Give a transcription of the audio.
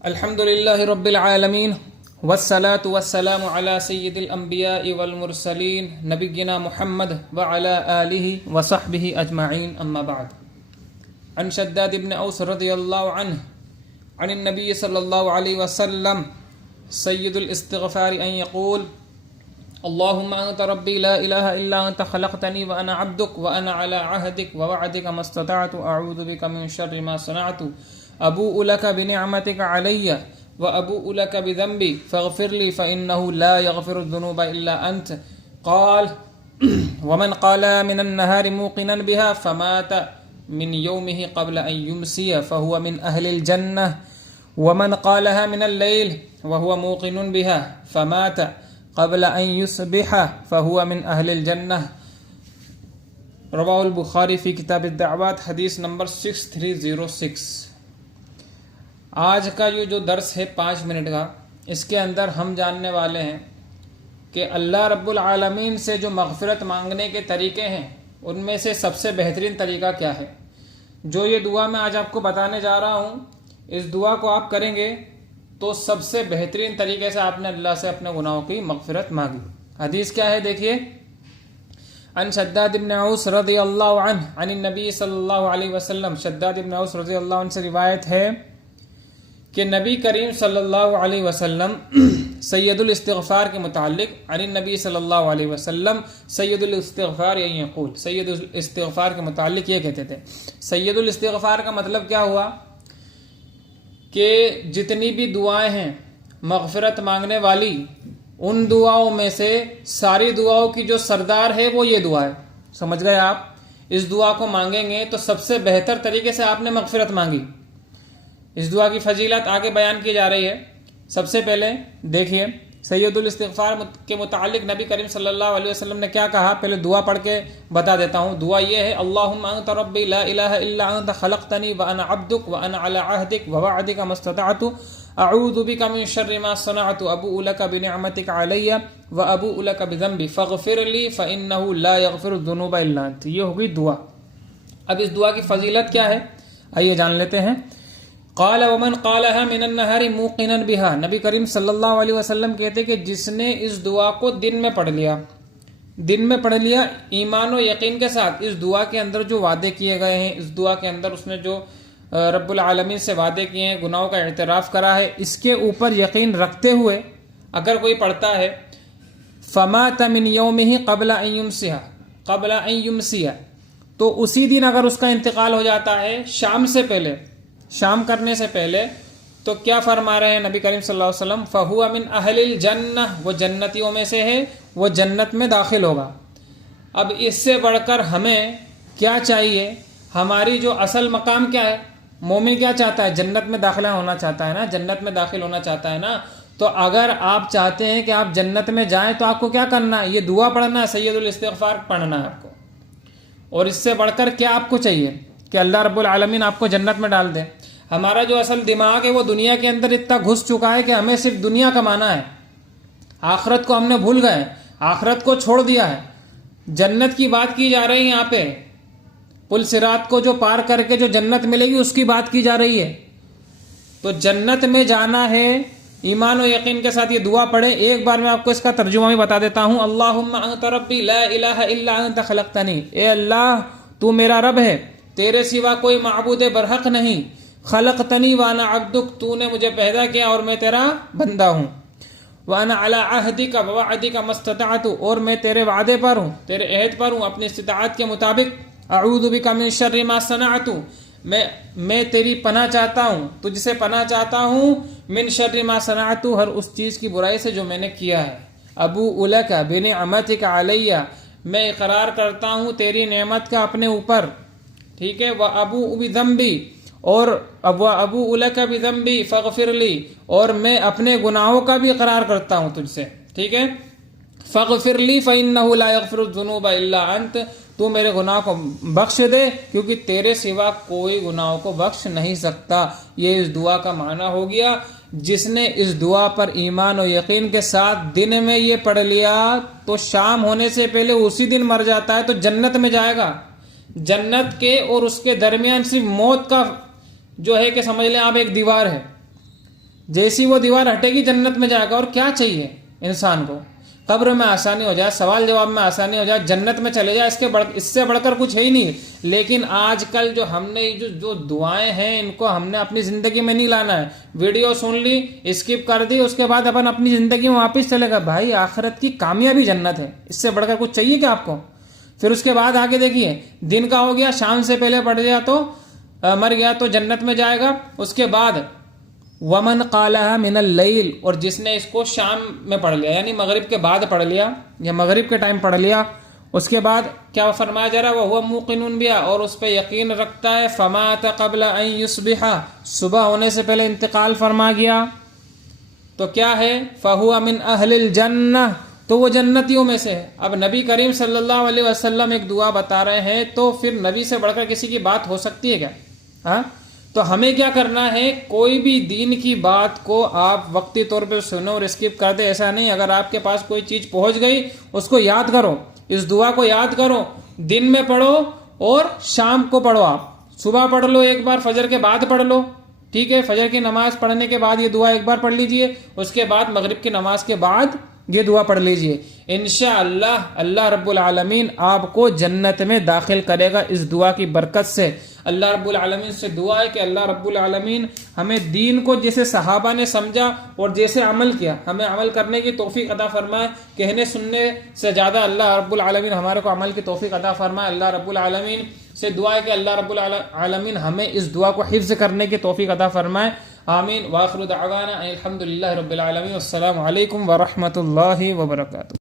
الحمد لله رب العالمين والصلاة والسلام على سيد الأنبياء والمرسلين نبينا محمد وعلى آله وصحبه أجمعين أما بعد. عن شداد بن أوس رضي الله عنه عن النبي صلى الله عليه وسلم سيد الاستغفار أن يقول: اللهم أنت ربي لا إله إلا أنت خلقتني وأنا عبدك وأنا على عهدك ووعدك ما استطعت أعوذ بك من شر ما صنعت أبوء لك بنعمتك علي وأبوء لك بذنبي فاغفر لي فإنه لا يغفر الذنوب إلا أنت. قال: ومن قال من النهار موقنا بها فمات من يومه قبل أن يمسي فهو من أهل الجنة ومن قالها من الليل وهو موقن بها فمات قبل أن يصبح فهو من أهل الجنة. رواه البخاری فی کتاب الدعوات، حدیث نمبر 6306. آج کا یہ جو درس ہے 5 منٹ کا، اس کے اندر ہم جاننے والے ہیں کہ اللہ رب العالمین سے جو مغفرت مانگنے کے طریقے ہیں ان میں سے سب سے بہترین طریقہ کیا ہے. جو یہ دعا میں آج آپ کو بتانے جا رہا ہوں، اس دعا کو آپ کریں گے تو سب سے بہترین طریقے سے آپ نے اللہ سے اپنے گناہوں کی مغفرت مانگی. حدیث کیا ہے دیکھیے. عن شداد بن اوس رضی اللہ عنہ عن النبی صلی اللہ علیہ وسلم. شداد بن اوس رضی اللہ عنہ سے روایت ہے کہ نبی کریم صلی اللہ علیہ وسلم سید الاستغفار کے متعلق عن النبی صلی اللہ علیہ وسلم سید الاستغفار یقول، سید الاستغفار کے متعلق یہ کہتے تھے. سید الاستغفار کا مطلب کیا ہوا کہ جتنی بھی دعائیں ہیں مغفرت مانگنے والی، ان دعاؤں میں سے ساری دعاؤں کی جو سردار ہے وہ یہ دعا ہے. سمجھ گئے آپ؟ اس دعا کو مانگیں گے تو سب سے بہتر طریقے سے آپ نے مغفرت مانگی. اس دعا کی فضیلت آگے بیان کی جا رہی ہے. سب سے پہلے دیکھیے سید الاستغفار کے متعلق نبی کریم صلی اللہ علیہ وسلم نے کیا کہا. پہلے دعا پڑھ کے بتا دیتا ہوں. دعا یہ ہے: اللہم انت ربی لا الہ الا انت خلقتنی وانا عبدک وانا علی عہدک ووعدک ما استطعت اعوذ بک من شر ما صنعت ابوء لک بنعمتک علی وابوء لک بذنبی فاغفر لی فانہ لا یغفر الذنوب الا انت. یہ ہوگی دعا. اب اس دعا کی فضیلت کیا ہے آئیے جان لیتے ہیں. قال ومن قالها من النهار موقنا بها. نبی کریم صلی اللہ علیہ وسلم کہتے کہ جس نے اس دعا کو دن میں پڑھ لیا ایمان و یقین کے ساتھ، اس دعا کے اندر جو وعدے کیے گئے ہیں، اس دعا کے اندر اس نے جو رب العالمین سے وعدے کیے ہیں، گناہوں کا اعتراف کرا ہے، اس کے اوپر یقین رکھتے ہوئے اگر کوئی پڑھتا ہے فمات من یومہ قبل ان یمسی، تو اسی دن اگر اس کا انتقال ہو جاتا ہے شام کرنے سے پہلے، تو کیا فرما رہے ہیں نبی کریم صلی اللہ علیہ وسلم؟ فَهُوَ مِنْ أَهْلِ الْجَنَّةِ، وہ جنتیوں میں سے ہے، وہ جنت میں داخل ہوگا. اب اس سے بڑھ کر ہمیں کیا چاہیے؟ ہماری جو اصل مقام کیا ہے؟ مومن کیا چاہتا ہے؟ جنت میں داخلہ ہونا چاہتا ہے نا، جنت میں داخل ہونا چاہتا ہے نا. تو اگر آپ چاہتے ہیں کہ آپ جنت میں جائیں تو آپ کو کیا کرنا ہے؟ یہ دعا پڑھنا ہے، سید الاستغفار پڑھنا ہے آپ کو. اور اس سے بڑھ کر کیا آپ کو چاہیے کہ اللہ رب العالمین آپ کو جنت میں ڈال دے. ہمارا جو اصل دماغ ہے وہ دنیا کے اندر اتنا گھس چکا ہے کہ ہمیں صرف دنیا کمانا ہے. آخرت کو ہم نے بھول گئے، آخرت کو چھوڑ دیا ہے. جنت کی بات کی جا رہی ہے یہاں پہ، پل صراط کو جو پار کر کے جو جنت ملے گی اس کی بات کی جا رہی ہے. تو جنت میں جانا ہے، ایمان و یقین کے ساتھ یہ دعا پڑھیں. ایک بار میں آپ کو اس کا ترجمہ بھی بتا دیتا ہوں. اللہم انت ربی لا الہ الا انت خلقتنی، اے اللہ تو میرا رب ہے، تیرے سوا کوئی معبود برحق نہیں. خلقتنی وانا عبدک، تو نے مجھے پیدا کیا اور میں تیرا بندہ ہوں. وانا علی عہدک ووعدک ما استطعت، اور میں تیرے وعدے پر ہوں، تیرے عہد پر ہوں اپنی استطاعت کے مطابق. اعوذ بک من شر ما صنعت، میں تیری پناہ چاہتا ہوں، تجھ سے پناہ چاہتا ہوں. من شر ما صنعت، ہر اس چیز کی برائی سے جو میں نے کیا ہے. ابوء لک بنعمتک علی، میں اقرار کرتا ہوں تیری نعمت کا اپنے اوپر. ٹھیک ہے. وابوء بذنبی، اور ابوء لک بذنبی فاغفر لی، اور میں اپنے گناہوں کا بھی اقرار کرتا ہوں تجھ سے. ٹھیک ہے. فاغفر لی فانہ لا یغفر الذنوب الا انت، تو میرے گناہ کو بخش دے کیونکہ تیرے سوا کوئی گناہوں کو بخش نہیں سکتا. یہ اس دعا کا معنی ہو گیا. جس نے اس دعا پر ایمان و یقین کے ساتھ دن میں یہ پڑھ لیا تو شام ہونے سے پہلے اسی دن مر جاتا ہے تو جنت میں جائے گا. جنت کے اور اس کے درمیان صرف موت کا جو ہے کہ سمجھ لیں آپ ایک دیوار ہے. جیسی وہ دیوار ہٹے گی جنت میں جائے گا. اور کیا چاہیے انسان کو؟ قبر میں آسانی ہو جائے, سوال جواب میں آسانی ہو جائے, جنت میں چلے جائے, اس سے بڑھ کر کچھ ہے ہی نہیں. لیکن آج کل جو ہم نے جو دعائیں ہیں ان کو ہم نے اپنی زندگی میں نہیں لانا ہے. ویڈیو سن لی, اسکپ کر دی, اس کے بعد اپن اپنی زندگی میں واپس چلے گا. بھائی آخرت کی کامیابی جنت ہے, اس سے بڑھ کر کچھ چاہیے کیا آپ کو؟ پھر اس کے بعد آگے دیکھیے, دن کا ہو گیا, شام سے پہلے پڑھ گیا تو مر گیا تو جنت میں جائے گا. اس کے بعد ومن قالها من اللیل, اور جس نے اس کو شام میں پڑھ لیا یعنی مغرب کے بعد پڑھ لیا یا مغرب کے ٹائم پڑھ لیا, اس کے بعد کیا فرمایا جا رہا ہے, وهو موقن بها, اور اس پہ یقین رکھتا ہے, فمات قبل ان یصبح, صبح ہونے سے پہلے انتقال فرما گیا, تو کیا ہے, فهو من اہل الجنہ, تو وہ جنتیوں میں سے ہے. اب نبی کریم صلی اللہ علیہ وسلم ایک دعا بتا رہے ہیں, تو پھر نبی سے بڑھ کر کسی کی بات ہو سکتی ہے کیا؟ ہاں, تو ہمیں کیا کرنا ہے, کوئی بھی دین کی بات کو آپ وقتی طور پہ سنو اور اسکپ کر دے, ایسا نہیں. اگر آپ کے پاس کوئی چیز پہنچ گئی اس کو یاد کرو, اس دعا کو یاد کرو, دن میں پڑھو اور شام کو پڑھو. آپ صبح پڑھ لو ایک بار, فجر کے بعد پڑھ لو, ٹھیک ہے, فجر کی نماز پڑھنے کے بعد یہ دعا ایک بار پڑھ لیجئے, اس کے بعد مغرب کی نماز کے بعد یہ دعا پڑھ لیجئے. انشاءاللہ اللہ رب العالمین آپ کو جنت میں داخل کرے گا اس دعا کی برکت سے. اللہ رب العالمین سے دعا ہے کہ اللہ رب العالمین ہمیں دین کو جیسے صحابہ نے سمجھا اور جیسے عمل کیا, ہمیں عمل کرنے کی توفیق عطا فرمائے. کہنے سننے سے زیادہ اللہ رب العالمین ہمارے کو عمل کی توفیق عطا فرمائے. اللہ رب العالمین سے دعا ہے کہ اللہ رب العالمین ہمیں اس دعا کو حفظ کرنے کی توفیق عطا فرمائے. آمین. وآخر دعوانا الحمدللہ رب العالمین. والسلام علیکم ورحمۃ اللہ وبرکاتہ.